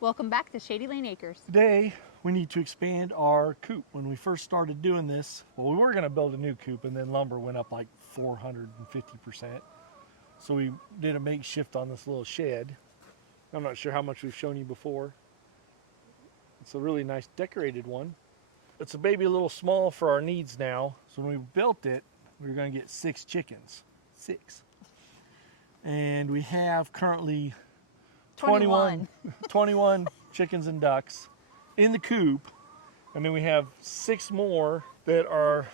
Welcome back to Shady Lane Acres. Today, we need to expand our coop. When we first started doing this, well, we were going to build a new coop, and then lumber went up like 450%. So we did a makeshift on this little shed. I'm not sure how much we've shown you before. It's a really nice decorated one. It's a maybe a little small for our needs now. So when we built it, we were going to get 6 chickens. 6. And we have currently 21 chickens and ducks in the coop, and then we have 6 more that are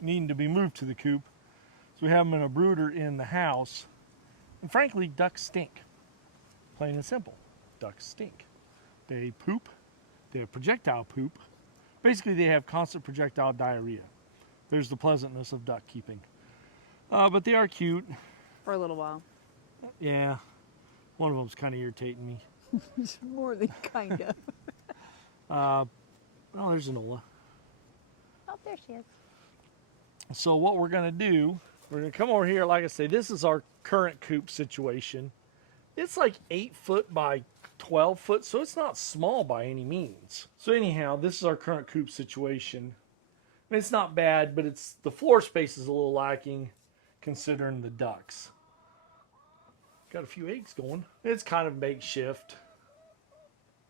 needing to be moved to the coop. So we have them in a brooder in the house. And frankly, ducks stink. Plain and simple. Ducks stink. They poop. They have projectile poop. Basically, they have constant projectile diarrhea. There's the pleasantness of duck keeping. But they are cute. For a little while. Yeah. One of them's kind of irritating me. More than kind of. Oh, there's Enola. Oh, there she is. So what we're going to do, we're going to come over here. Like I say, this is our current coop situation. It's like 8 foot by 12 foot, so it's not small by any means. So anyhow, this is our current coop situation. I mean, it's not bad, but the floor space is a little lacking considering the ducks. Got a few eggs going. It's kind of makeshift.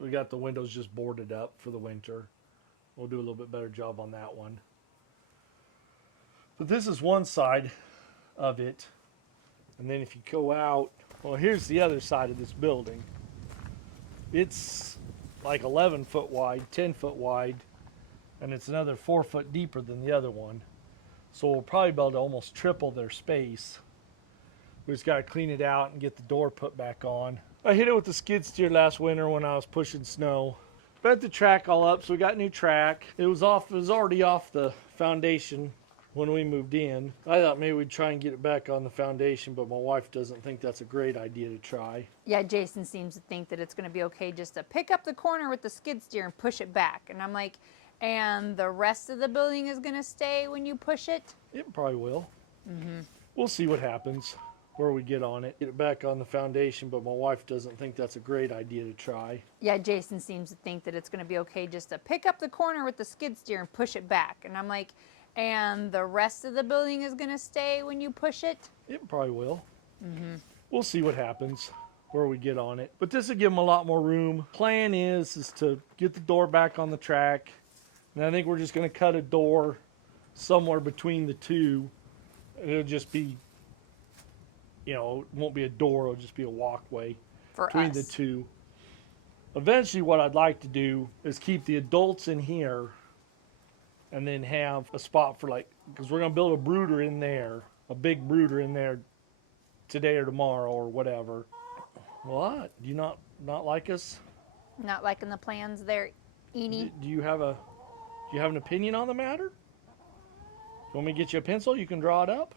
We got the windows just boarded up for the winter. We'll do a little bit better job on that one. But this is one side of it. And then if you go out, well, here's the other side of this building. It's like 11 foot wide, 10 foot wide, and it's another 4 foot deeper than the other one. So we'll probably be able to almost triple their space. We just got to clean it out and get the door put back on. I hit it with the skid steer last winter when I was pushing snow. Bent the track all up, so we got new track. It was already off the foundation when we moved in. I thought maybe we'd try and get it back on the foundation, but my wife doesn't think that's a great idea to try. Yeah, Jason seems to think that it's going to be okay just to pick up the corner with the skid steer and push it back. And I'm like, and the rest of the building is going to stay when you push it? It probably will. We'll see what happens, where we get on it. Get it back on the foundation, but my wife doesn't think that's a great idea to try. Yeah, Jason seems to think that it's going to be okay just to pick up the corner with the skid steer and push it back. And I'm like, and the rest of the building is going to stay when you push it? It probably will. We'll see what happens, where we get on it. But this will give them a lot more room. Plan is to get the door back on the track. And I think we're just going to cut a door somewhere between the two. It'll just be, it won't be a door. It'll just be a walkway between the two. Eventually, what I'd like to do is keep the adults in here and then have a spot for because we're going to build a brooder in there, a big brooder in there today or tomorrow or whatever. What? Do you not like us? Not liking the plans there, Eenie? Do you have an opinion on the matter? You want me to get you a pencil? You can draw it up.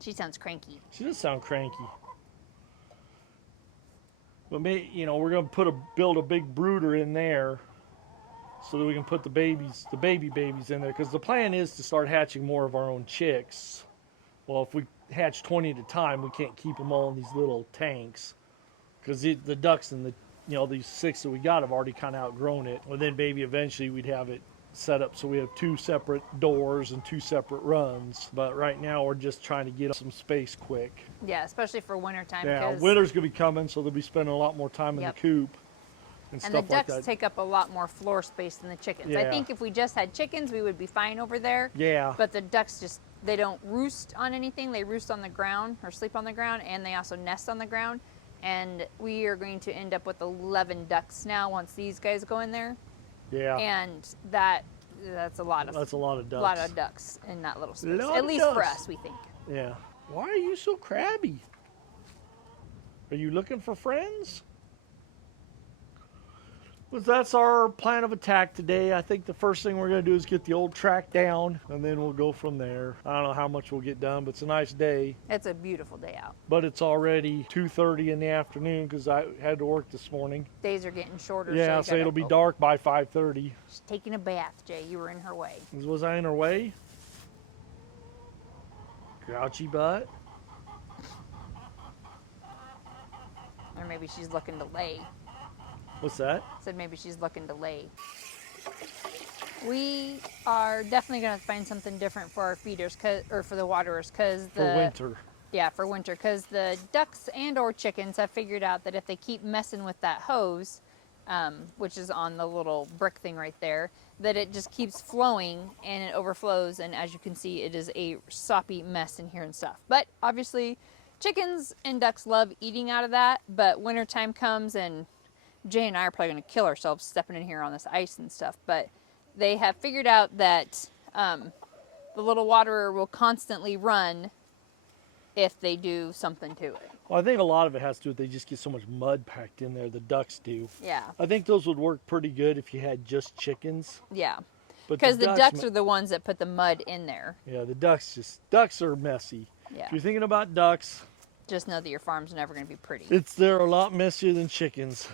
She sounds cranky. She does sound cranky. But we're going to build a big brooder in there so that we can put the baby babies in there. Because the plan is to start hatching more of our own chicks. Well, if we hatch 20 at a time, we can't keep them all in these little tanks. Because the ducks and these 6 that we got have already kind of outgrown it. Well, then maybe eventually we'd have it set up so we have 2 separate doors and 2 separate runs. But right now we're just trying to get some space quick. Yeah, especially for wintertime. Yeah, winter's going to be coming, so they'll be spending a lot more time in the coop and stuff like that. And the ducks take up a lot more floor space than the chickens. Yeah. I think if we just had chickens, we would be fine over there. Yeah. But the ducks they don't roost on anything. They roost on the ground or sleep on the ground, and they also nest on the ground. And we are going to end up with 11 ducks now once these guys go in there. Yeah. And that's a lot of ducks. A lot of ducks in that little space. At least for us, we think. Yeah. Why are you so crabby? Are you looking for friends? Well, that's our plan of attack today. I think the first thing we're going to do is get the old track down, and then we'll go from there. I don't know how much we'll get done, but it's a nice day. It's a beautiful day out. But it's already 2:30 in the afternoon because I had to work this morning. Days are getting shorter. Yeah, so it'll be dark by 5:30. She's taking a bath, Jay. You were in her way. Was I in her way? Grouchy butt. Or maybe she's looking to lay. What's that? Said maybe she's looking to lay. We are definitely going to find something different for our feeders, or for the waterers, because For winter. Yeah, for winter, because the ducks and or chickens have figured out that if they keep messing with that hose, which is on the little brick thing right there, that it just keeps flowing and it overflows, and as you can see, it is a soppy mess in here and stuff. But obviously, chickens and ducks love eating out of that, but wintertime comes and Jay and I are probably going to kill ourselves stepping in here on this ice and stuff, but they have figured out that the little waterer will constantly run if they do something to it. Well, I think a lot of it has to do with they just get so much mud packed in there. The ducks do. Yeah. I think those would work pretty good if you had just chickens. Yeah. But because the ducks are the ones that put the mud in there. Yeah, the ducks are messy. Yeah. If you're thinking about ducks, just know that your farm's never going to be pretty. They're a lot messier than chickens.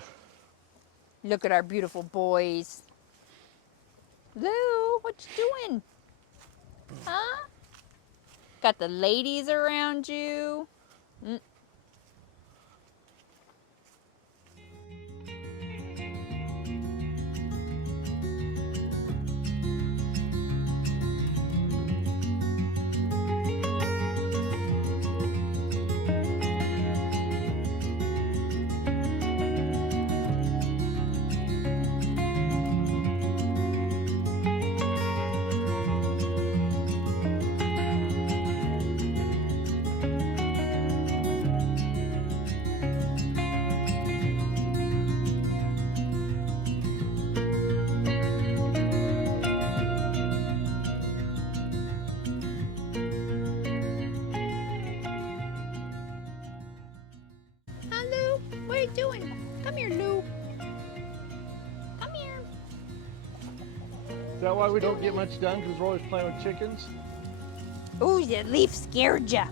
Look at our beautiful boys. Lou, what you doing? Huh? Got the ladies around you. What are you doing? Come here, Lou. Come here. Is that why we don't get much done? Because we're always playing with chickens? Ooh, the leaf scared ya.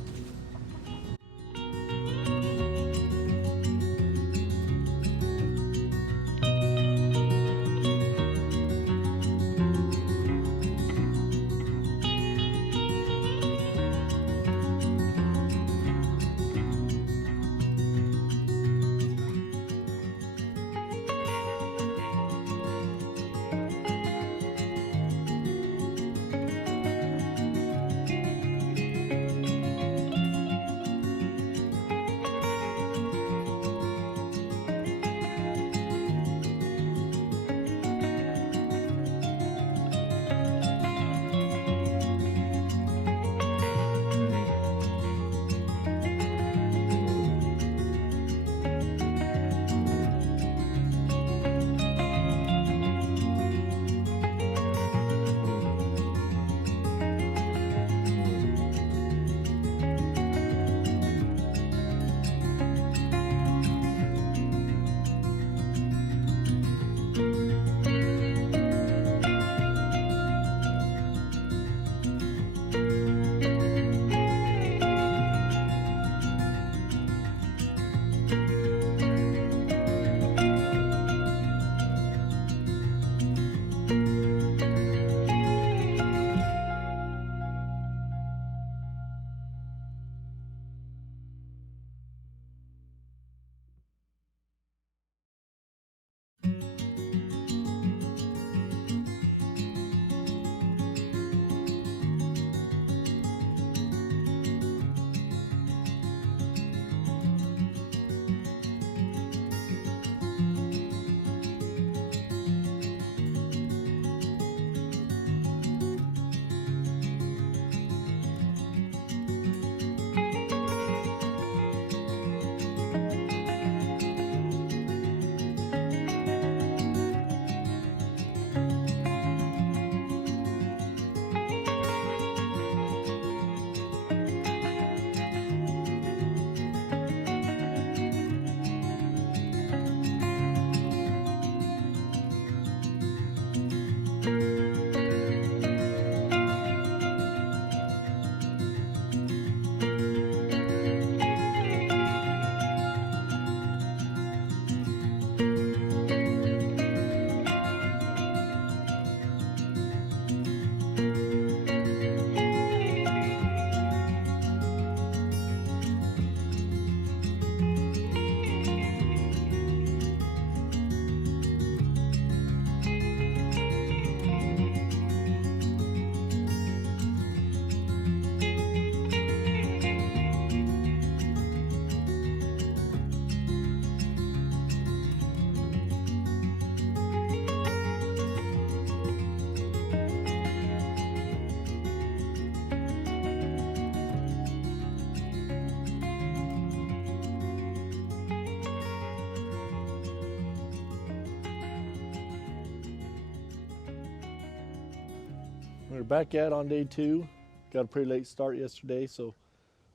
We're back at on day 2. Got a pretty late start yesterday, so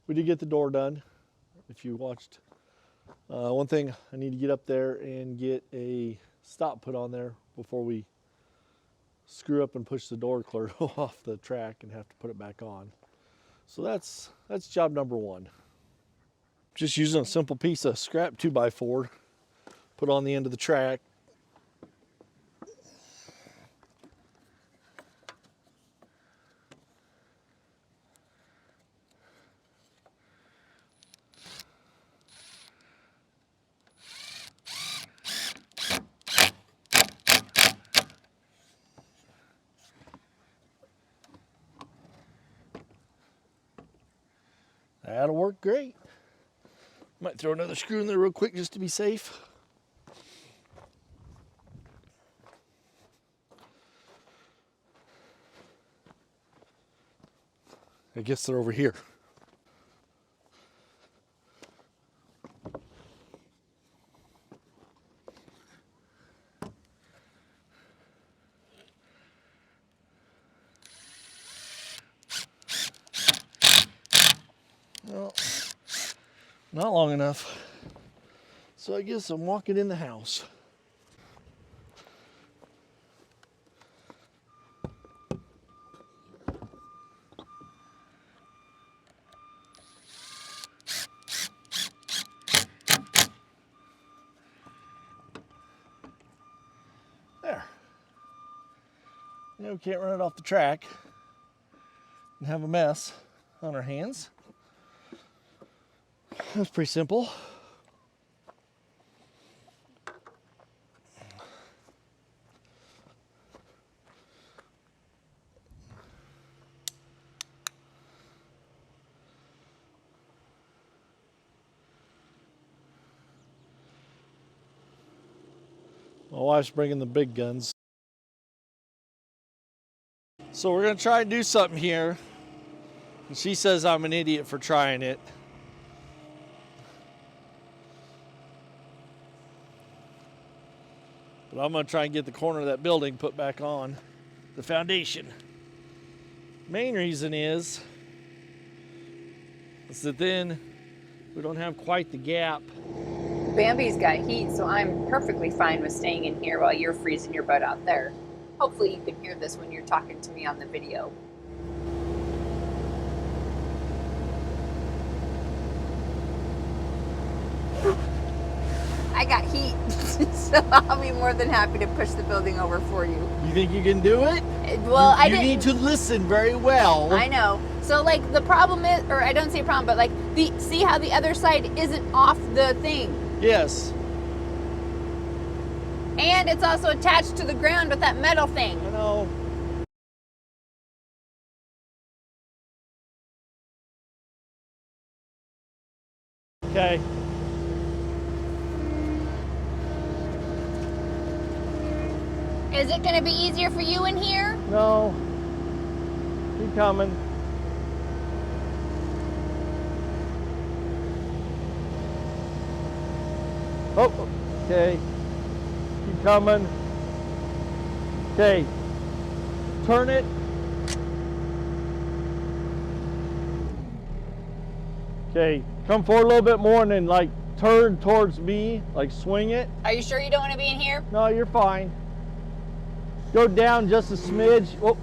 we did get the door done. If you watched, one thing, I need to get up there and get a stop put on there before we screw up and push the door clear off the track and have to put it back on. So that's job number 1. Just using a simple piece of scrap 2x4, put on the end of the track. That'll work great. Might throw another screw in there real quick just to be safe. I guess they're over here. Well, not long enough. So I guess I'm walking in the house. There. Now we can't run it off the track and have a mess on our hands. That's pretty simple. My wife's bringing the big guns. So we're gonna try and do something here. And she says I'm an idiot for trying it. But I'm gonna try and get the corner of that building put back on the foundation. Main reason is that then we don't have quite the gap. Bambi's got heat, so I'm perfectly fine with staying in here while you're freezing your butt out there. Hopefully you can hear this when you're talking to me on the video. I got heat, so I'll be more than happy to push the building over for you. You think you can do it? Well, you need to listen very well. I know. So like the problem is, or I don't say problem, but like see how the other side isn't off the thing. Yes. And it's also attached to the ground with that metal thing. I know. Okay. Is it going to be easier for you in here? No. Keep coming. Oh, okay. Keep coming. Okay. Turn it. Okay. Come forward a little bit more and then like turn towards me, like swing it. Are you sure you don't want to be in here? No, you're fine. Go down just a smidge. Oh.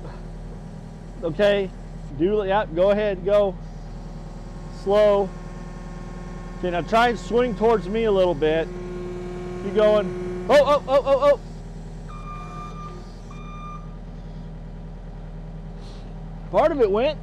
Okay. Go ahead, go. Slow. Okay, now try and swing towards me a little bit. Keep going. Oh. Part of it went.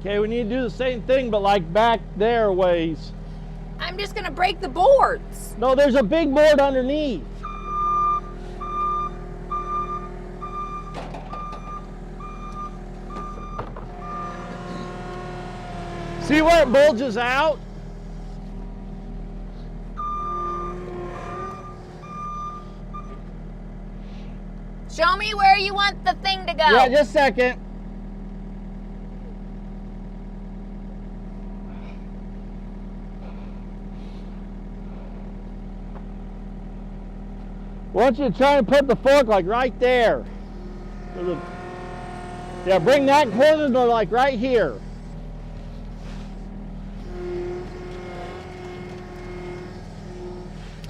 Okay, we need to do the same thing, but like back there ways. I'm just gonna break the boards. No, there's a big board underneath. See where it bulges out? Show me where you want the thing to go. Yeah, just a second. want you to try and put the fork like right there. Yeah, bring that corner to like right here.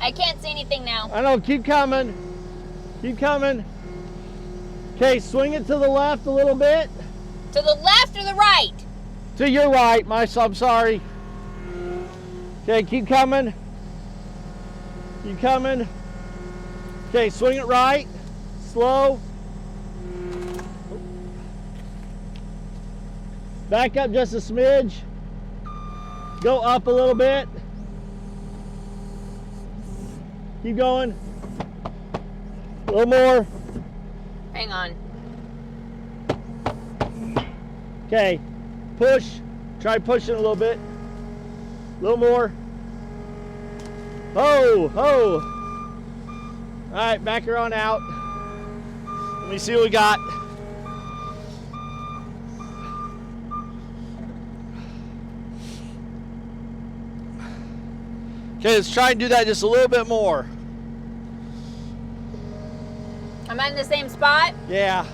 I can't see anything now. I know, keep coming. Keep coming. Okay, swing it to the left a little bit. To the left or the right? To your right, I'm sorry. Okay, keep coming. Keep coming. Okay, swing it right. Slow. Back up just a smidge. Go up a little bit. Keep going. A little more. Hang on. Okay, push. Try pushing a little bit. A little more. Oh, oh. All right, back her on out. Let me see what we got. Okay, let's try and do that just a little bit more. Am I in the same spot? Yeah.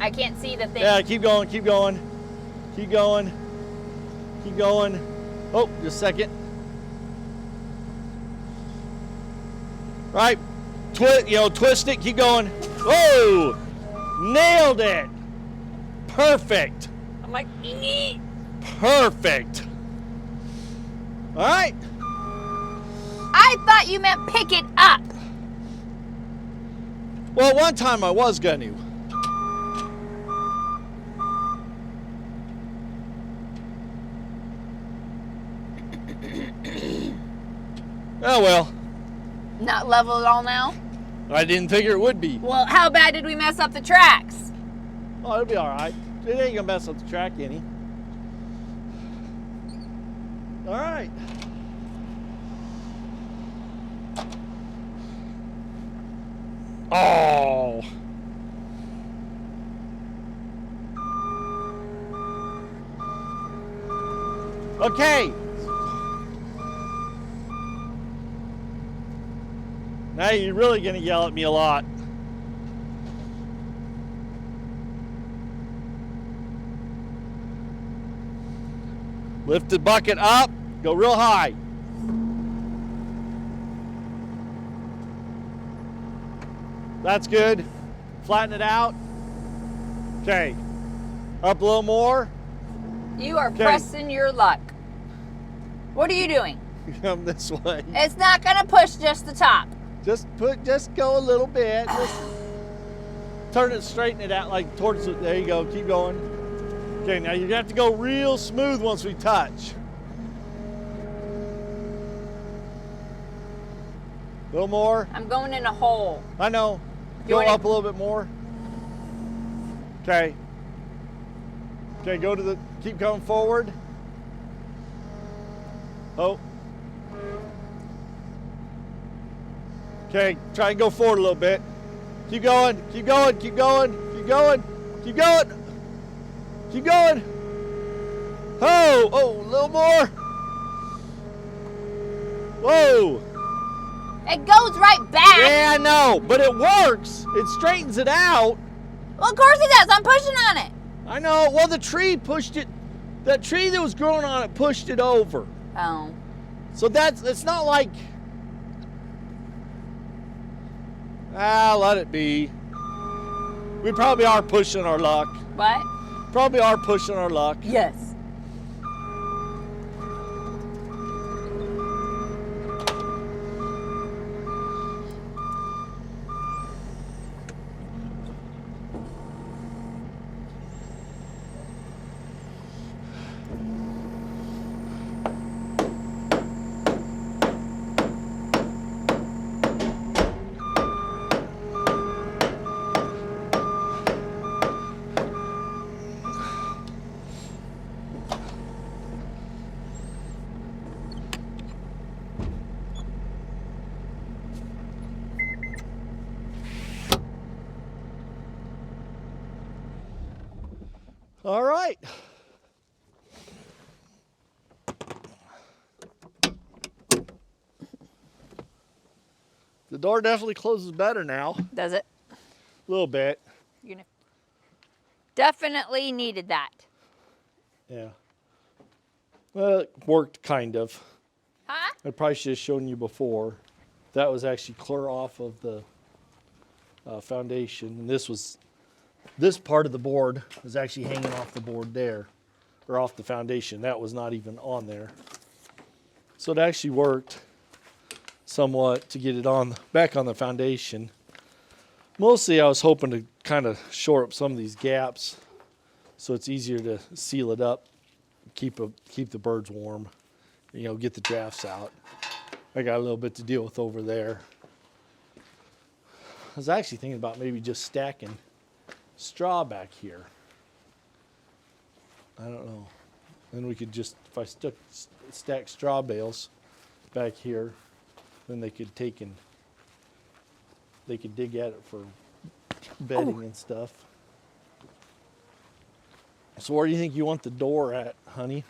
I can't see the thing. Yeah, keep going, keep going. Keep going. Keep going. Oh, just a second. Right. Twist it, keep going. Whoa! Nailed it. Perfect. I'm like, "Eee." Perfect. All right. I thought you meant pick it up. Well, one time I was going to. Oh well. Not level at all now? I didn't figure it would be. Well, how bad did we mess up the tracks? Oh, it'll be all right. It ain't gonna mess up the track any. All right. Oh. Okay. Now you're really gonna yell at me a lot. Lift the bucket up, go real high. That's good. Flatten it out. Okay. Up a little more. You are Okay. pressing your luck. What are you doing? Come this way. It's not gonna push just the top. Just go a little bit. Just turn it, straighten it out like towards it. There you go, keep going. Okay, now you have to go real smooth once we touch. A little more. I'm going in a hole. I know. You Go wanna- up a little bit more. Okay. Okay, keep going forward. Oh. Okay, try and go forward a little bit. Keep going, keep going, keep going, keep going, keep going, keep going. Oh, a little more. Whoa. It goes right back. Yeah, I know, but it works. It straightens it out. Well, of course it does. I'm pushing on it. I know. Well, the tree pushed it. That tree that was growing on it pushed it over. Oh. So it's not like. Let it be. We probably are pushing our luck. What? Probably are pushing our luck. Yes. All right. The door definitely closes better now. Does it? A little bit. You know, definitely needed that. Yeah. Well, it worked kind of. Huh? I probably should have shown you before. That was actually clear off of the foundation. And this part of the board was actually hanging off the board there, or off the foundation. That was not even on there. So it actually worked somewhat to get it back on the foundation. Mostly I was hoping to kind of shore up some of these gaps so it's easier to seal it up, keep the birds warm, you know, get the drafts out. I got a little bit to deal with over there. I was actually thinking about maybe just stacking straw back here. I don't know. Then we could just, if I stack straw bales back here, then they could dig at it for bedding and stuff. So where do you think you want the door at, honey?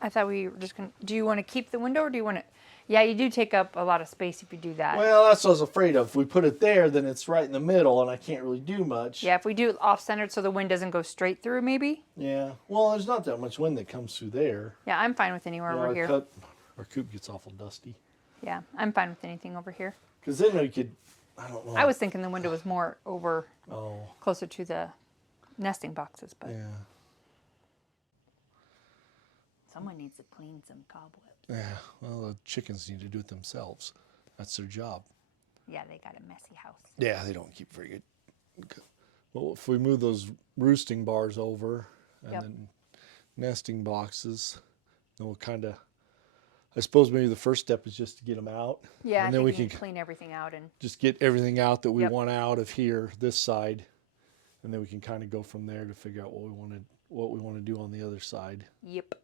I thought we were just going to, do you want to keep the window or do you want to, yeah, you do take up a lot of space if you do that. Well, that's what I was afraid of. If we put it there, then it's right in the middle and I can't really do much. Yeah, if we do it off-centered so the wind doesn't go straight through maybe. Yeah. Well, there's not that much wind that comes through there. Yeah, I'm fine with anywhere over here. Our coop gets awful dusty. Yeah, I'm fine with anything over here. Because then we could, I don't know. I was thinking the window was more over, Oh. closer to the nesting boxes, but Yeah. someone needs to clean some cobwebs. Yeah. Well, the chickens need to do it themselves. That's their job. Yeah, they got a messy house. Yeah, they don't keep very good. Well, if we move those roosting bars over and then nesting boxes, then we'll kind of, I suppose maybe the first step is just to get them out. Yeah, and then then we can clean everything out and just get everything out that we want out of here, this side, and then we can kind of go from there to figure out what we want to do on the other side. Yep.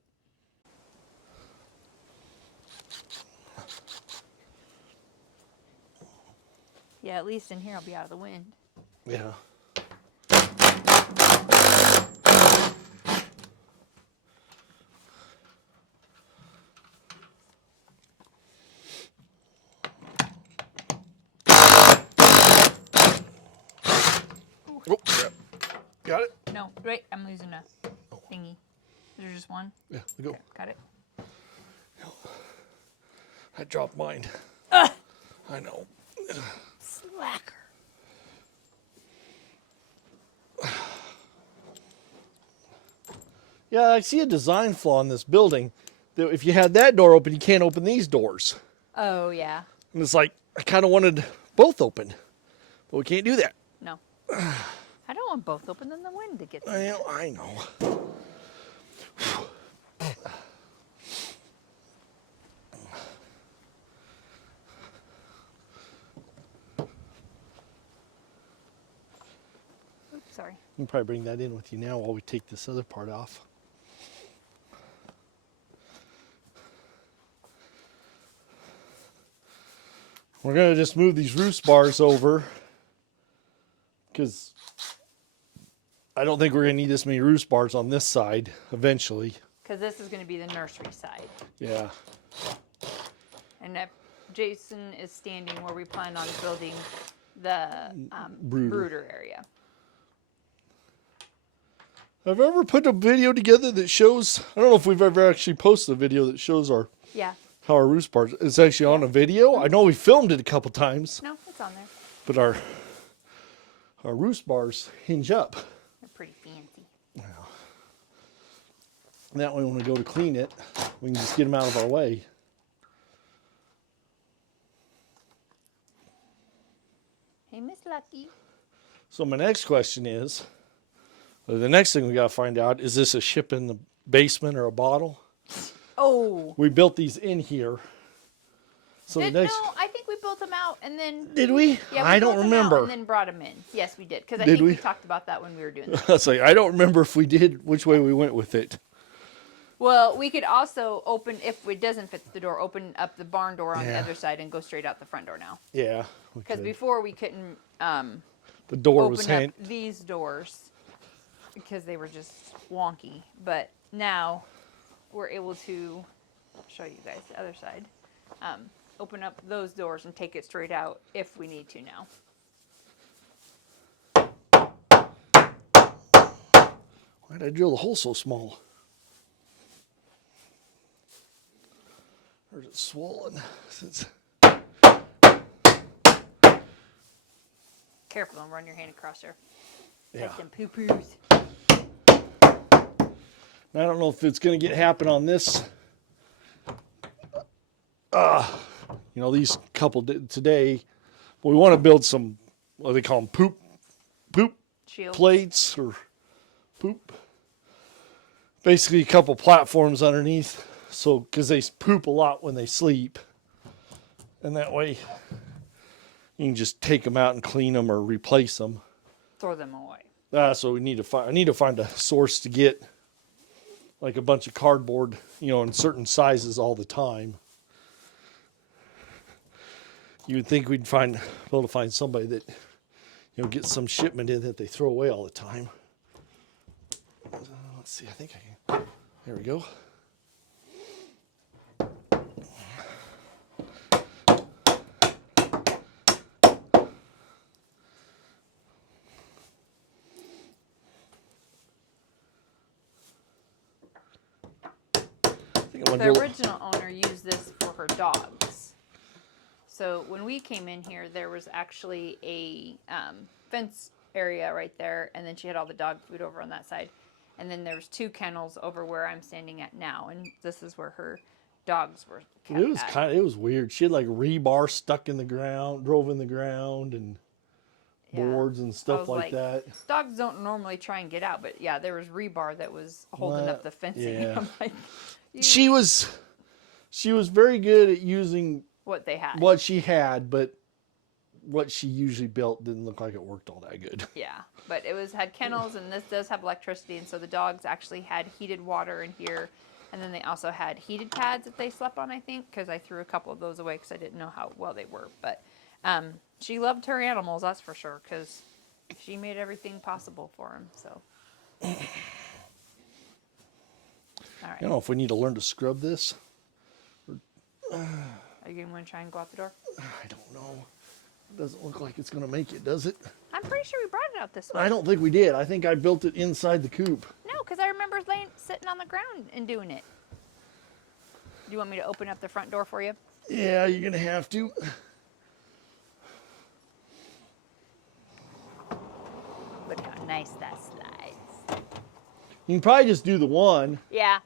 Yeah, at least in here I'll be out of the wind. Yeah. Oh, crap. Got it? No, wait, I'm losing a thingy. Is there just one? Yeah, go. Okay, got it. I dropped mine. I know. Slacker. Yeah, I see a design flaw in this building. That if you had that door open, you can't open these doors. Oh, yeah. And it's like, I kind of wanted both open, but we can't do that. No. I don't want both open, then the wind to get through. I know. Oops, sorry. You can probably bring that in with you now while we take this other part off. We're going to just move these roost bars over because I don't think we're going to need this many roost bars on this side eventually. Because this is going to be the nursery side. Yeah. And if Jason is standing where we plan on building the brooder area. Have I ever put a video together that shows, I don't know if we've ever actually posted a video that shows how our roost bars, it's actually on a video. I know we filmed it a couple times. No, it's on there. But our roost bars hinge up. They're pretty fancy. That way when we go to clean it, we can just get them out of our way. Hey, Miss Lucky. So my next question is, the next thing we got to find out, is this a ship in the basement or a bottle? Oh. We built these in here. So No, the next, I think we built them out and then... did we? Yeah, I don't built them out remember. and then brought them in. Yes, we did. Because I Did think we we? talked about that when we were doing that. That's like, I don't remember if we did, which way we went with it. Well, we could also open, if it doesn't fit the door, open up the barn door on the Yeah. other side and go straight out the front door now. Yeah. we Because could. before we couldn't The door was open up these doors because they were just wonky. But now we're able to show you guys the other side. open up those doors and take it straight out if we need to now. Why did I drill the hole so small? Or is it swollen? Since Careful, don't run your hand across there. yeah. Like them poo-poos. I don't know if it's going to happen on this. These couple today. But we want to build some, what do they call them, poop Shields. plates or poop. Basically, a couple platforms underneath. So, because they poop a lot when they sleep, and that way you can just take them out and clean them or replace them. Throw them away. So we need to find. I need to find a source to get like a bunch of cardboard, in certain sizes all the time. You would think we'd be able to find somebody that, get some shipment in that they throw away all the time. Let's see. I think I can. There we go. The original owner used this for her dogs. So when we came in here, there was actually a fence area right there, and then she had all the dog food over on that side. And then there was 2 kennels over where I'm standing at now, and this is where her dogs were kept at. It was weird. She had like rebar stuck in the ground, drove in the ground, and boards and stuff like that. Dogs don't normally try and get out, but yeah, there was rebar that was holding up the fencing. Yeah. I'm like, She was very good at using what they had. what she had, but what she usually built didn't look like it worked all that good. Yeah, but it had kennels, and this does have electricity, and so the dogs actually had heated water in here, and then they also had heated pads that they slept on, I think, because I threw a couple of those away because I didn't know how well they were. But she loved her animals, that's for sure, because she made everything possible for them. So, all right. I don't know if we need to learn to scrub this. Are you going to want to try and go out the door? I don't know. It doesn't look like it's going to make it, does it? I'm pretty sure we brought it out this way. I don't think we did. I think I built it inside the coop. No, because I remember sitting on the ground and doing it. Do you want me to open up the front door for you? Yeah, you're going to have to. Look how nice that slides. You can probably just do the one. Yeah.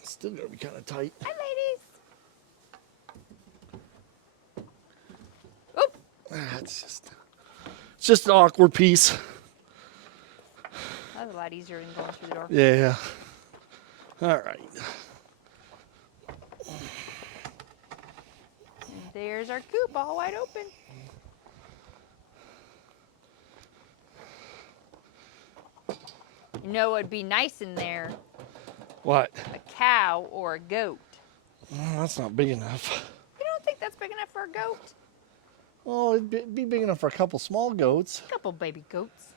It's still going to be kind of tight. Hi, ladies. Oop. It's just an awkward piece. That was a lot easier than going through the door. Yeah. All right. And there's our coop all wide open. You know what would be nice in there? What? A cow or a goat. Oh, that's not big enough. You don't think that's big enough for a goat? Oh, it'd be big enough for a couple small goats. A couple baby goats.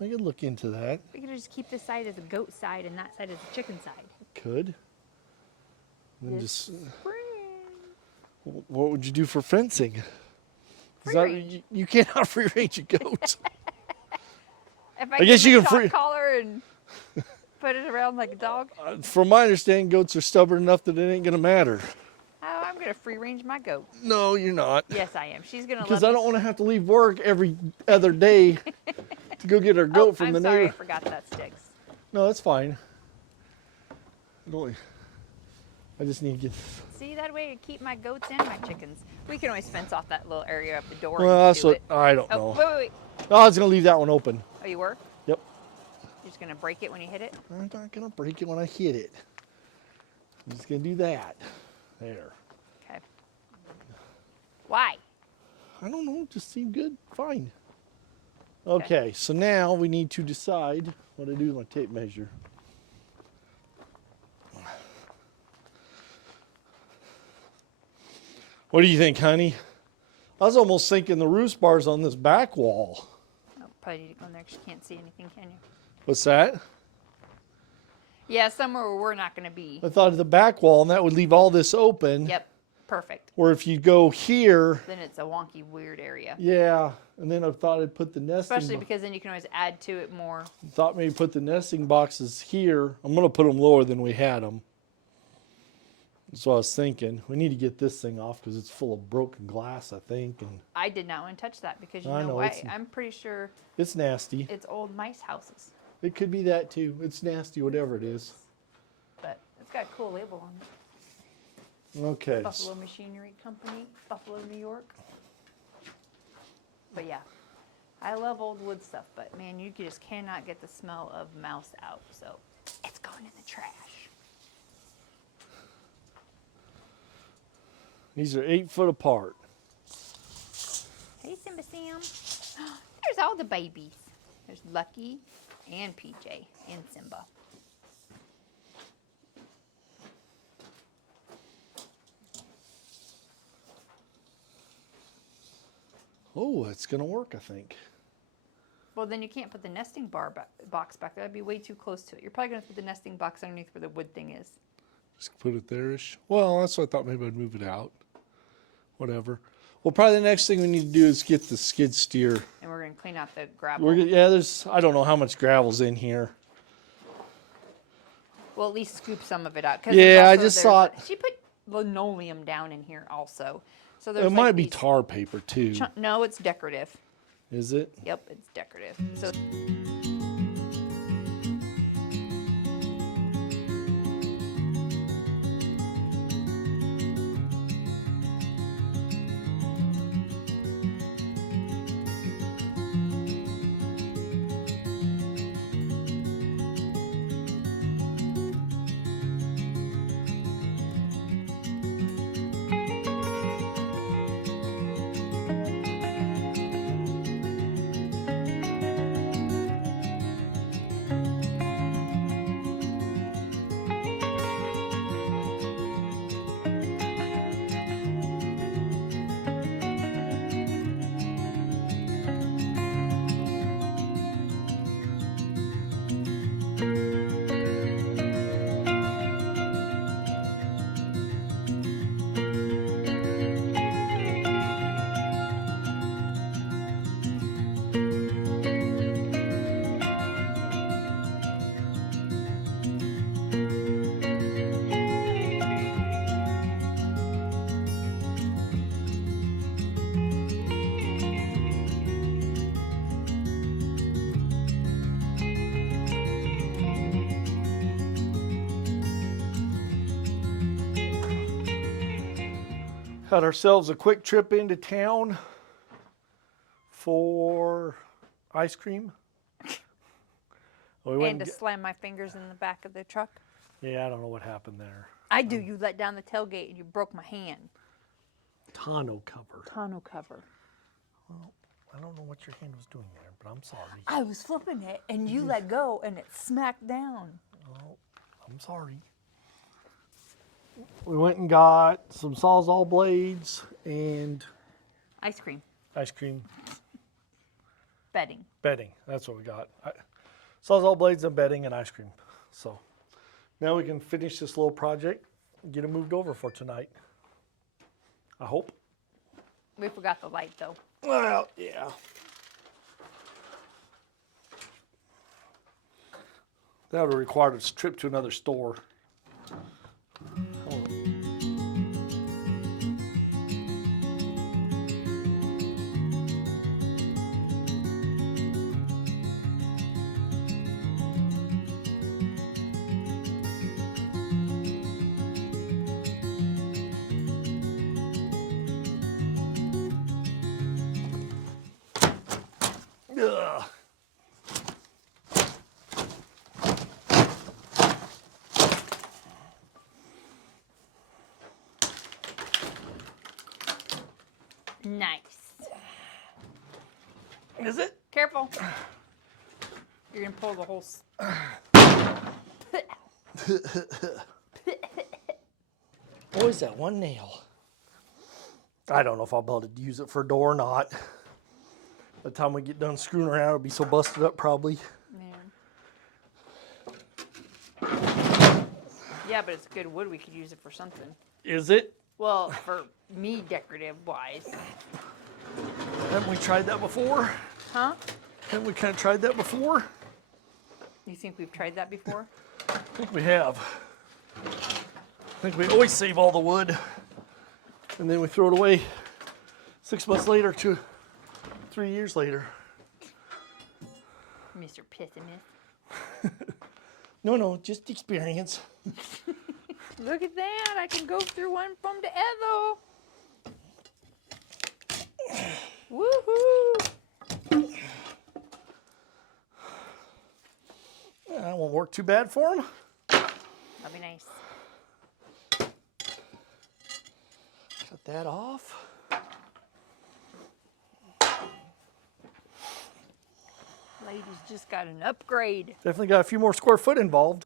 We could look into that. We could just keep this side as a goat side and that side as a chicken side. Could. And then This just, spring. what would you do for fencing? Free range. You cannot free range a goat. If I guess give you him a can shock free- collar and put it around like a dog. From my understanding, goats are stubborn enough that it ain't gonna matter. Oh, I'm gonna free range my goat. No, you're not. Yes, I am. She's gonna Because love I don't want to have to leave work every other day to go get our goat from I'm the sorry, neighbor. I forgot that sticks. No, that's fine. I just need to get. See, that way I keep my goats and my chickens. We can always fence off that little area of the door. Well, and that's do what it. I don't Oh, know. wait. No, I was gonna leave that one open. Oh, you were? Yep. You're just gonna break it when you hit it? I'm not gonna break it when I hit it. I'm just gonna do that. There. Okay. Why? I don't know. It just seemed good. Fine. Okay, so now we need to decide what to do with my tape measure. What do you think, honey? I was almost thinking the roost bar's on this back wall. Oh, probably need to go in there because you can't see anything, can you? What's that? Yeah, somewhere where we're not going to be. I thought of the back wall, and that would leave all this open. Yep, perfect. Or if you go here. Then it's a wonky, weird area. Yeah, and then I thought I'd put the nesting. Especially because then you can always add to it more. Thought maybe put the nesting boxes here. I'm gonna put them lower than we had them. That's what I was thinking. We need to get this thing off because it's full of broken glass, I think, and I did not want to touch that because you I know know, why? I'm pretty sure it's nasty. it's old mice houses. It could be that too. It's nasty, whatever it is. But it's got a cool label on it. Okay. Buffalo Machinery Company, Buffalo, New York. But yeah, I love old wood stuff, but man, you just cannot get the smell of mouse out. So it's going in the trash. These are 8 foot apart. Hey, Simba Sam. There's all the babies. There's Lucky and PJ and Simba. Oh, it's gonna work, I think. Well, then you can't put the nesting box back there. That'd be way too close to it. You're probably going to put the nesting box underneath where the wood thing is. Just put it there-ish. Well, that's what I thought. Maybe I'd move it out. Whatever. Well, probably the next thing we need to do is get the skid steer. And we're going to clean out the gravel. Yeah, I don't know how much gravel's in here. Well, at least scoop some of it out. 'Cause Yeah, I also just there's- thought- She put linoleum down in here also. So It there's might like be these tar paper too. No, it's decorative. Is it? Yep, it's decorative. So Had ourselves a quick trip into town for ice cream. We went and to slam my fingers in the back of the truck. yeah, I don't know what happened there. I do. You let down the tailgate and you broke my hand. Tonneau cover. Tonneau cover. Well, I don't know what your hand was doing there, but I'm sorry. I was flipping it and you let go and it smacked down. Oh, I'm sorry. We went and got some Sawzall blades and Ice cream. ice cream Bedding. bedding. That's what we got. Sawzall blades and bedding and ice cream. So now we can finish this little project and get it moved over for tonight. I hope. We forgot the light though. Well, yeah. That would have required a trip to another store. Hold on. Ugh. Nice. Is it? Careful. You're going to pull the whole... Always that one nail. I don't know if I'll be able to use it for a door or not. By the time we get done screwing around, it'll be so busted up probably. Man. Yeah, but it's good wood. We could use it for something. Is it? Well, for me, decorative wise. Haven't we tried that before? Huh? Haven't we kind of tried that before? You think we've tried that before? I think we have. I think we always save all the wood and then we throw it away 6 months later to 3 years later. Mr. Pessimist. No, just experience. Look at that. I can go through one from the other. Woohoo! That won't work too bad for him. That'll be nice. Cut that off. Ladies just got an upgrade. Definitely got a few more square foot involved.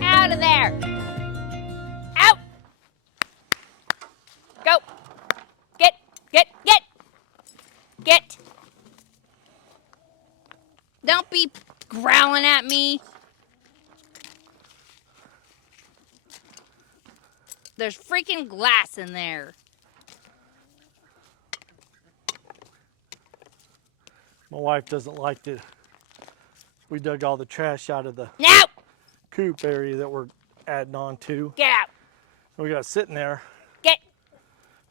Out of there! Out! Go! Get! Don't be growling at me. There's freaking glass in there. My wife doesn't like that we dug all the trash out of the No! coop area that we're adding on to. Get out! And we got it sitting there. Get!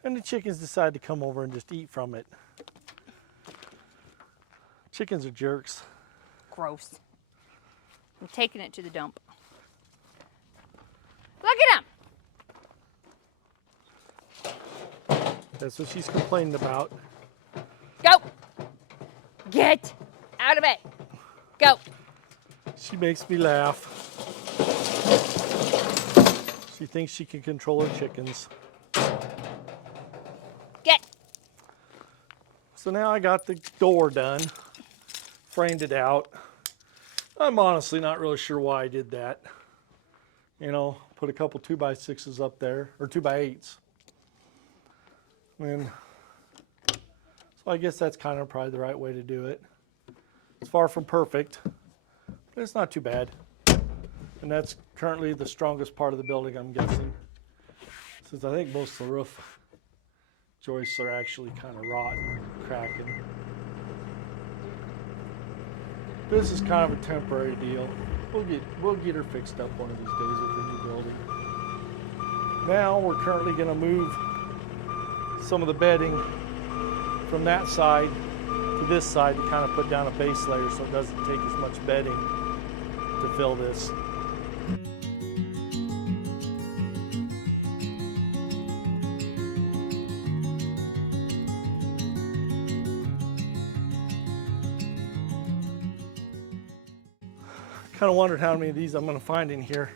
And the chickens decide to come over and just eat from it. Chickens are jerks. Gross. I'm taking it to the dump. Look at him! That's what she's complaining about. Go! Get out of it! Go! She makes me laugh. She thinks she can control her chickens. Get! So now I got the door done, framed it out. I'm honestly not really sure why I did that. You know, put a couple 2x6s up there, or 2x8s. And so I guess that's kind of probably the right way to do it. It's far from perfect, but it's not too bad. And that's currently the strongest part of the building, I'm guessing. Since I think most of the roof joists are actually kind of rotten, cracking. This is kind of a temporary deal. We'll get her fixed up one of these days with the new building. Now we're currently going to move some of the bedding from that side to this side to kind of put down a base layer so it doesn't take as much bedding to fill this. Kind of wondered how many of these I'm going to find in here.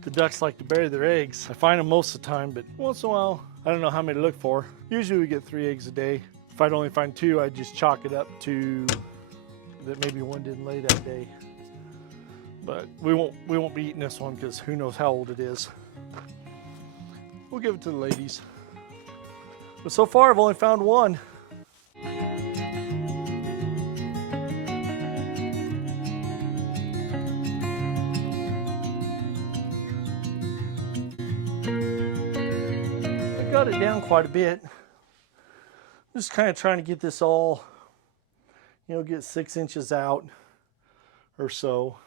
The ducks like to bury their eggs. I find them most of the time, but once in a while, I don't know how many to look for. Usually we get 3 eggs a day. If I'd only find 2, I'd just chalk it up to that maybe one didn't lay that day. But we won't be eating this one because who knows how old it is. We'll give it to the ladies. But so far I've only found one. I got it down quite a bit. Just kind of trying to get this all, get 6 inches out or so.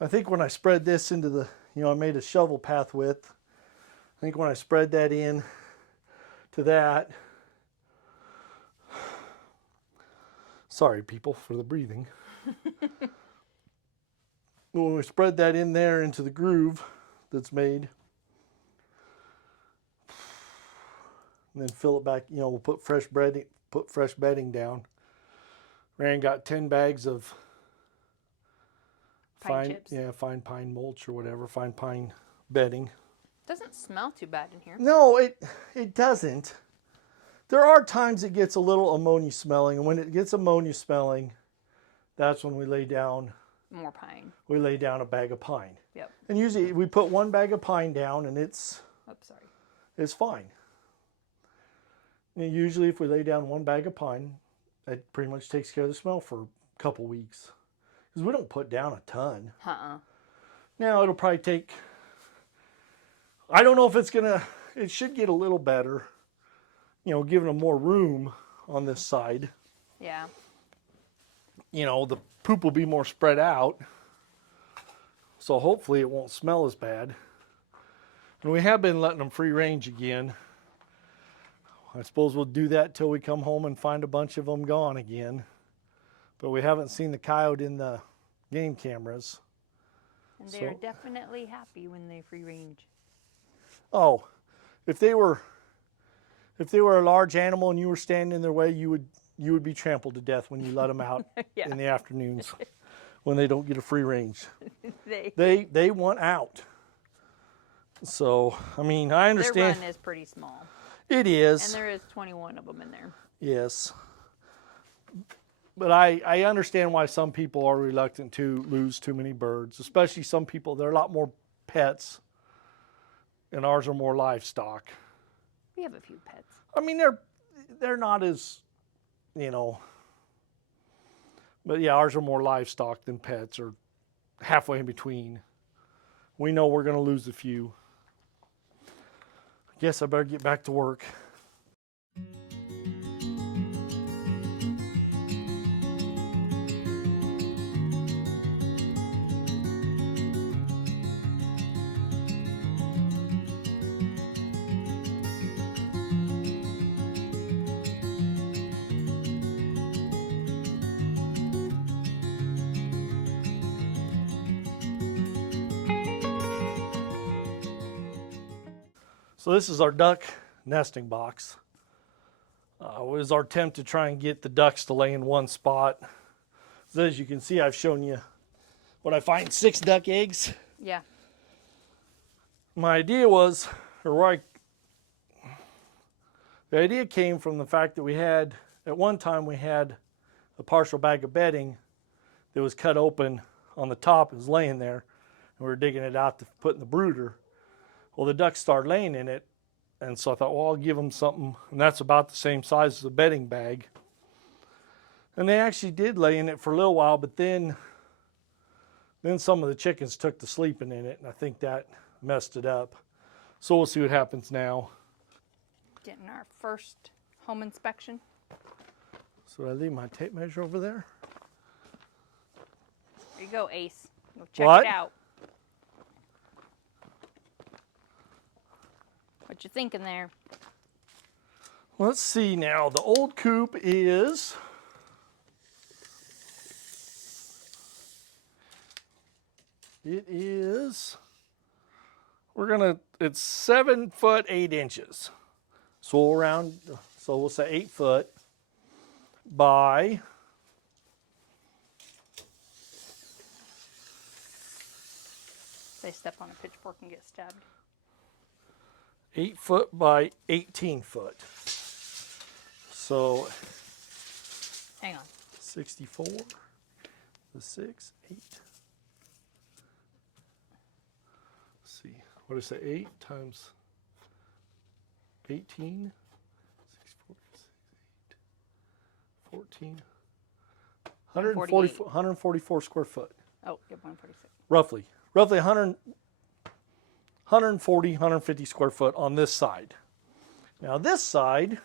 I think when I spread this into the, I made a shovel path width. I think when I spread that in to that, sorry people for the breathing. When we spread that in there into the groove that's made, and then fill it back, we'll put fresh bedding down. Rand got 10 bags of Pine chips. fine pine mulch or whatever, fine pine bedding. Doesn't smell too bad in here. No, it doesn't. There are times it gets a little ammonia smelling, and when it gets ammonia smelling, that's when we lay down more pine. We lay down a bag of pine. Yep. And usually we put one bag of pine down, and it's fine. And usually if we lay down one bag of pine, that pretty much takes care of the smell for a couple weeks. Because we don't put down a ton. Now it'll probably take, I don't know if it should get a little better, giving them more room on this side. Yeah. The poop will be more spread out. So hopefully it won't smell as bad. And we have been letting them free range again. I suppose we'll do that till we come home and find a bunch of them gone again. But we haven't seen the coyote in the game cameras. And they're definitely happy when they free range. Oh, if they were a large animal and you were standing in their way, you would be trampled to death when you let them out Yeah. in the afternoons when they don't get a free range. they They want out. So, I mean, I understand. Their run is pretty small. It is. And there is 21 of them in there. Yes. But I understand why some people are reluctant to lose too many birds, especially some people. There are a lot more pets, and ours are more livestock. We have a few pets. I mean, they're not as, but yeah, ours are more livestock than pets, or halfway in between. We know we're going to lose a few. I guess I better get back to work. So this is our duck nesting box. It was our attempt to try and get the ducks to lay in one spot. So as you can see, I've shown you what I find 6 duck eggs. Yeah. My idea was, the idea came from the fact that at one time we had a partial bag of bedding that was cut open on the top and was laying there, and we were digging it out to put in the brooder. Well, the ducks started laying in it, and so I thought, well, I'll give them something, and that's about the same size as a bedding bag. And they actually did lay in it for a little while, but then some of the chickens took to sleeping in it, and I think that messed it up. So we'll see what happens now. Getting our first home inspection. So I leave my tape measure over there. There you go, Ace. Go check What? it out. What you thinking there? Let's see now. The old coop is it's 7 foot 8 inches. So we'll say 8 foot by They step on a pitchfork and get stabbed. 8 foot by 18 foot. So Hang on. 64, the 6, 8. Let's see, what is it, 8 times 18? 14, 148. 144 square foot, Oh, yep, 146. roughly 100, 140, 150 square foot on this side. Now this side,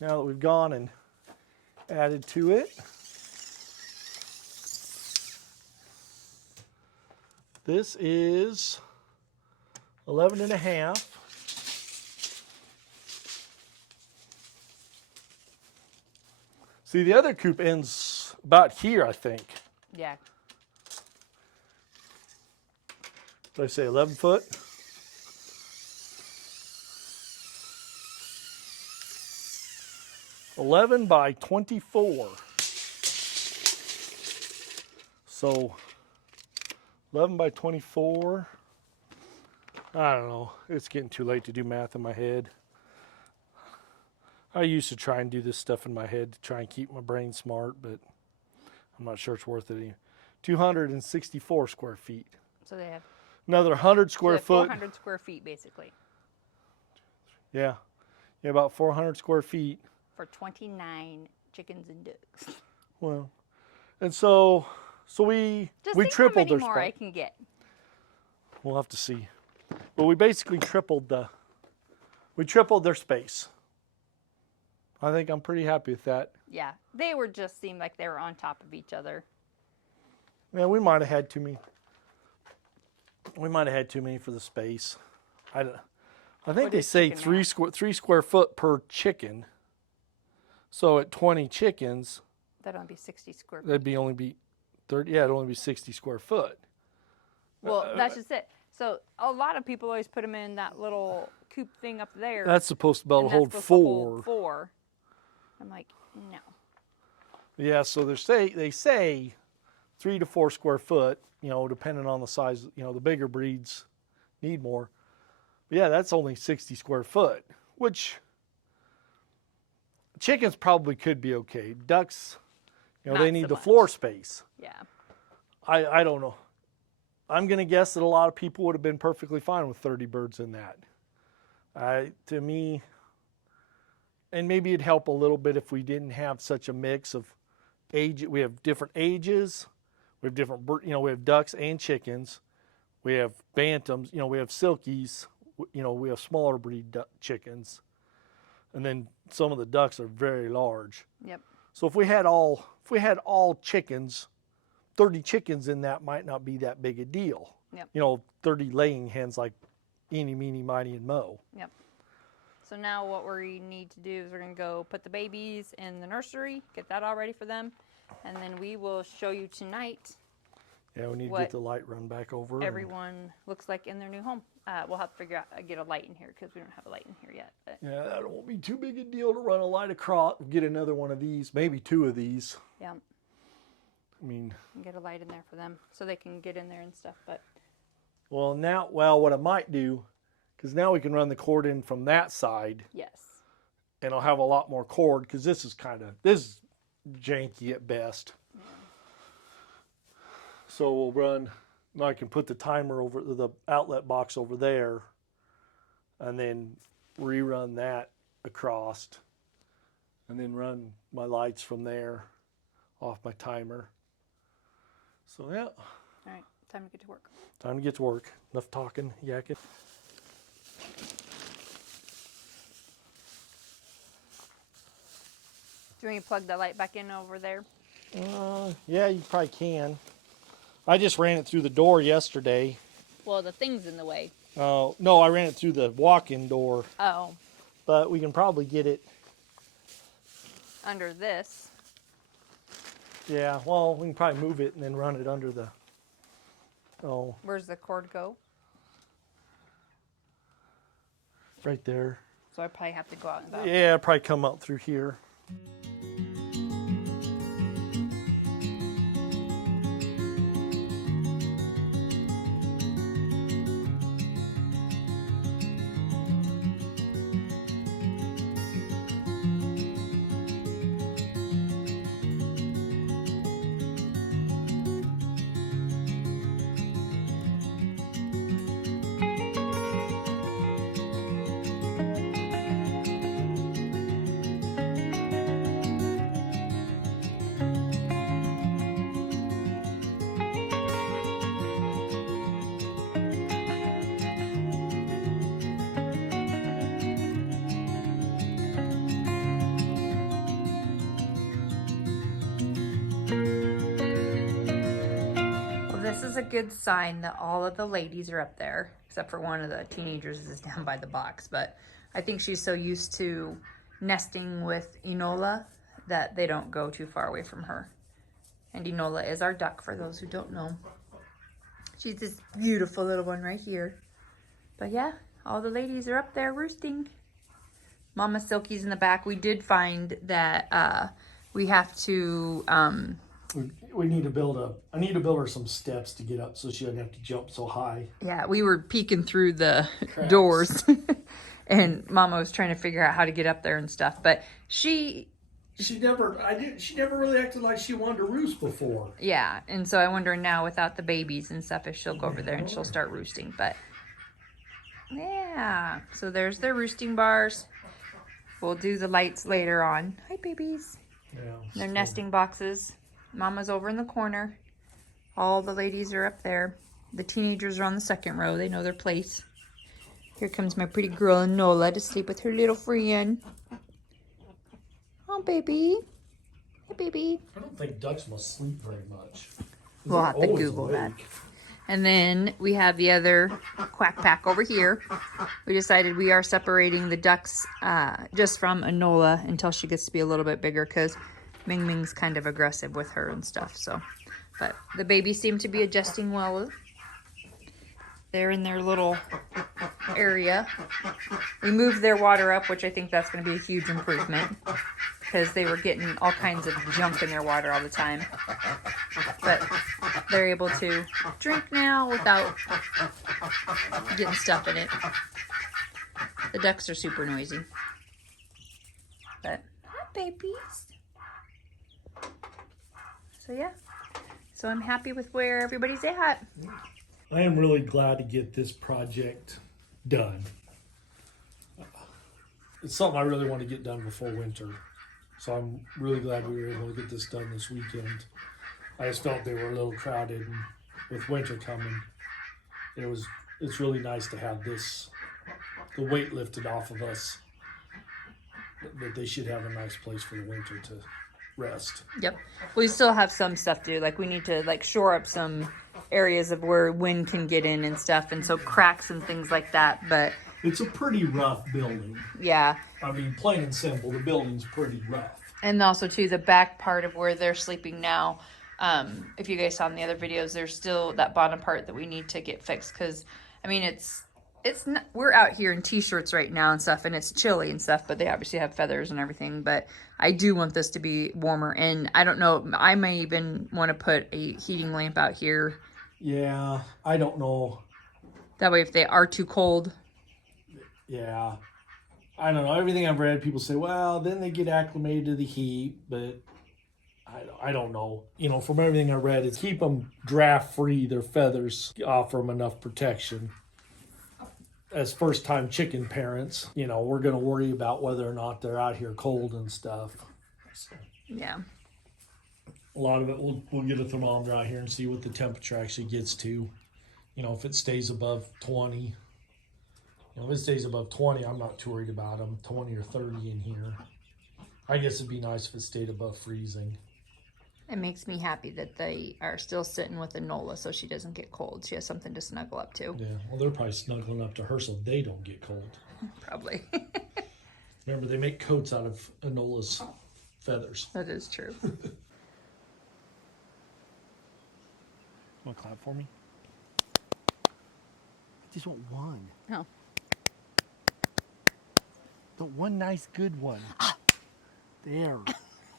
now that we've gone and added to it, this is 11 and a half. See, the other coop ends about here, I think. Yeah. Did I say 11 foot? (11 by 24). So 11 by 24. I don't know. It's getting too late to do math in my head. I used to try and do this stuff in my head to try and keep my brain smart, but I'm not sure it's worth it anymore. 264 square feet. So they have, Another 100 so they square have foot. 400 square feet basically Yeah. Yeah, about 400 square feet. for 29 chickens and ducks. Well, and so we Just we think tripled how many their more spot. I can get. We'll have to see. But we basically tripled their space. I think I'm pretty happy with that. Yeah, they were just seemed like they were on top of each other. Yeah, we might have had too many. We might have had too many for the space. I think What they is say chicken three square foot per chicken. So at 20 chickens, That'd only be 60 square feet. that'd be only be 30. Yeah, it'd only be 60 square foot. Well, that's just it. So a lot of people always put them in that little coop thing up there. That's supposed to be able and to hold that's supposed to hold 4. 4. I'm like, no. Yeah, so they say 3 to 4 square foot, depending on the size. The bigger breeds need more. But yeah, that's only 60 square foot, which chickens probably could be okay. Ducks, Not they so need the much. floor space. Yeah. I don't know. I'm going to guess that a lot of people would have been perfectly fine with 30 birds in that. To me, and maybe it'd help a little bit if we didn't have such a mix of age. We have different ages. We have different, we have ducks and chickens. We have bantams. We have silkies. We have smaller breed chickens, and then some of the ducks are very large. Yep. So if we had all chickens, 30 chickens in that might not be that big a deal. Yep. 30 laying hens like eeny, meeny, miny, and mo. Yep. So now what we need to do is we're going to go put the babies in the nursery, get that all ready for them, and then we will show you tonight Yeah, we need to what get the light run back over. everyone looks like in their new home. We'll have to figure out, get a light in here because we don't have a light in here yet. But Yeah, that won't be too big a deal to run a light across. Get another one of these, maybe 2 of these. yeah, I mean, and get a light in there for them so they can get in there and stuff. But what I might do, because now we can run the cord in from that side, yes, and I'll have a lot more cord, because this is janky at best. yeah. So we'll run, I can put the timer over the outlet box over there, and then rerun that across, and then run my lights from there off my timer. So yeah, All right, time to get to work. time to get to work. Enough talking, yakking. Do you want me to plug the light back in over there? Yeah, you probably can. I just ran it through the door yesterday. Well, the thing's in the way. No, I ran it through the walk-in door, Oh, but we can probably get it. under this. Yeah, well, we can probably move it and then run it under the. Oh, Where's the cord go? right there. So I probably have to go out and about. Yeah, probably come out through here. is a good sign that all of the ladies are up there, except for one of the teenagers is down by the box. But I think she's so used to nesting with Enola that they don't go too far away from her. And Enola is our duck, for those who don't know. She's this beautiful little one right here. But yeah, all the ladies are up there roosting. Mama Silky's in the back. We did find that we have to... we need to build I need to build her some steps to get up so she doesn't have to jump so high. Yeah, we were peeking through the Cracks. doors. And Mama was trying to figure out how to get up there and stuff. But she never really acted like she wanted to roost before. Yeah, and so I wonder now without the babies and stuff if she'll go over there and she'll start roosting. But yeah, so there's their roosting bars. We'll do the lights later on. Hi, babies. Yeah. Their nesting boxes. Mama's over in the corner. All the ladies are up there. The teenagers are on the second row. They know their place. Here comes my pretty girl Nola to sleep with her little friend. Oh, baby. Hey, baby. I don't think ducks must sleep very much. We'll They're have to always Google that. awake. And then we have the other quack pack over here. We decided we are separating the ducks just from Enola until she gets to be a little bit bigger because Ming Ming's kind of aggressive with her and stuff. So, but the babies seem to be adjusting well. They're in their little area. We moved their water up, which I think that's going to be a huge improvement because they were getting all kinds of junk in their water all the time. But they're able to drink now without getting stuff in it. The ducks are super noisy. But, hi, babies. So, yeah. So, I'm happy with where everybody's at. I am really glad to get this project done. It's something I really want to get done before winter. So I'm really glad we were able to get this done this weekend. I just felt they were a little crowded, and with winter coming, it's really nice to have the weight lifted off of us. That they should have a nice place for the winter to rest. Yep. We still have some stuff to do. Like, we need to, shore up some areas of where wind can get in and stuff, and so cracks and things like that. But it's a pretty rough building. Yeah. I mean, plain and simple, the building's pretty rough. And also, too, the back part of where they're sleeping now, if you guys saw in the other videos, there's still that bottom part that we need to get fixed. Because, I mean, it's not, we're out here in t-shirts right now and stuff, and it's chilly and stuff, but they obviously have feathers and everything. But I do want this to be warmer. And I don't know, I may even want to put a heating lamp out here. Yeah, I don't know. That way, if they are too cold. Yeah. I don't know. Everything I've read, people say, well, then they get acclimated to the heat, but I don't know. You know, from everything I read, it's keep them draft free, their feathers, offer them enough protection. As first-time chicken parents, you know, we're going to worry about whether or not they're out here cold and stuff. So, yeah. a lot of it, we'll get a thermometer out here and see what the temperature actually gets to. You know, if it stays above 20. You know, if it stays above 20, I'm not too worried about them. 20 or 30 in here. I guess it'd be nice if it stayed above freezing. It makes me happy that they are still sitting with Enola so she doesn't get cold. She has something to snuggle up to. Yeah, well, they're probably snuggling up to her so they don't get cold. Probably. Remember, they make coats out of Enola's feathers. That is true. Want to clap for me? I just want one. No. The one nice good one. There.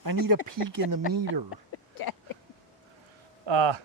I need a peek in the meter. Okay.